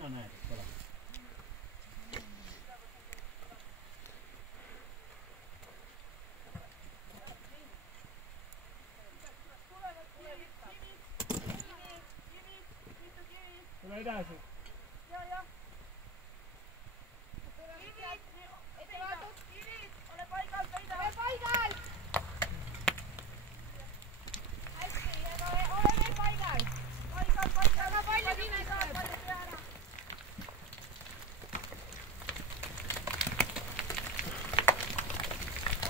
sina näed, eks ole. Tule edasi. Joo. Ole paikal, Peita. Ole paikal! Hästi, ole veel paikal. Paikal. Aga palju sinna ei saa, palju työ ära.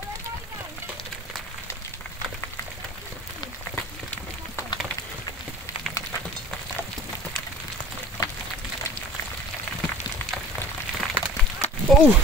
Ole paikal. Oh!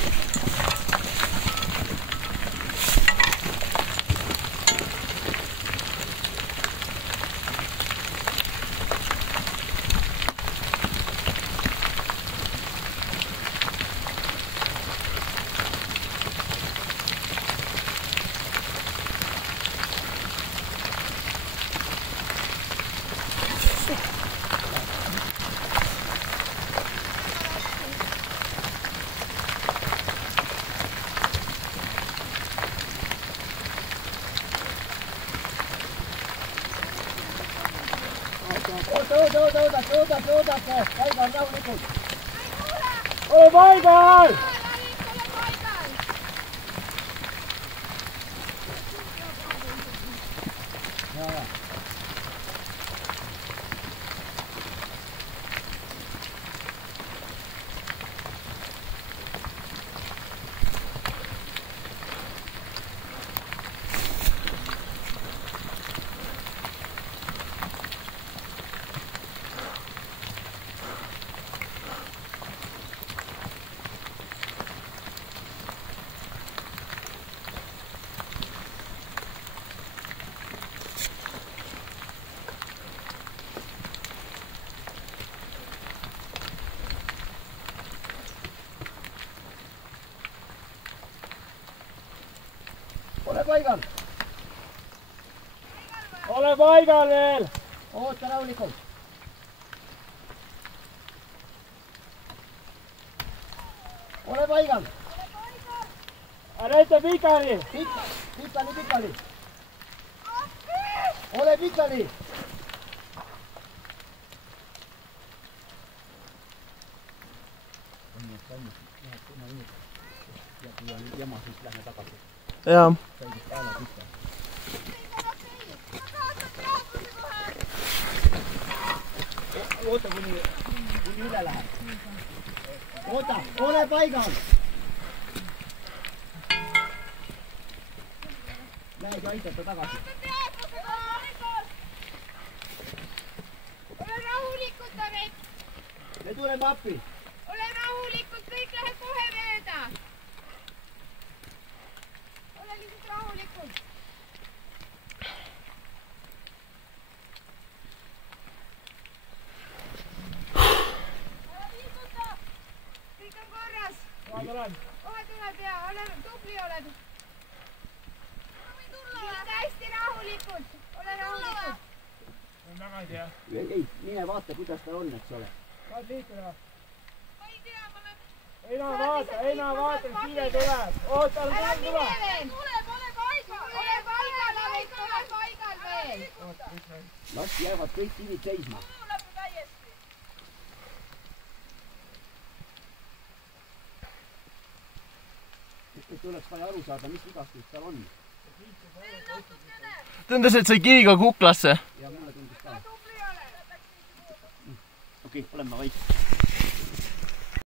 Oodake, paigal rahulikult. Ole paigal! Ja. Ole paigal! Ole paigal veel! Oota rahulikult! Ole paigal! Näita pikali! Pikali! Ole pikali! Ja kui on jama, siis lähme tagasi. Jaa. Oota, kuni üle läheb. Oota, ole paigal! Lähed ja aitad ta tagasi. Ole rahulikult, Taret! Me tuleme appi! Ole rahulikult, kõik läheb kohe mööda! Ole lihtsalt rahulikult! Ole liiguta! Kõik on korras! Kohe tuleb ja ole tubli oled! Liiguta hästi rahulikult! Ole rahulikult! Väga ei tea. Ei, mine vaata, kuidas ta on, eks ole. Saad liikuda? Ma ei tea, ma olen... Eina vaata, kiire tuleb. Oota, ära mine veel! Ole paigal! Ole paigal, Avet, ole paigal veel! Las jäävad kõik kivid seisma. Kuulab täiesti! Et oleks vaja aru saada, mis vigastust tal on. Tundus, et sai kiviga kuklasse. Ja mulle tundus ka. Okei, oleme vait.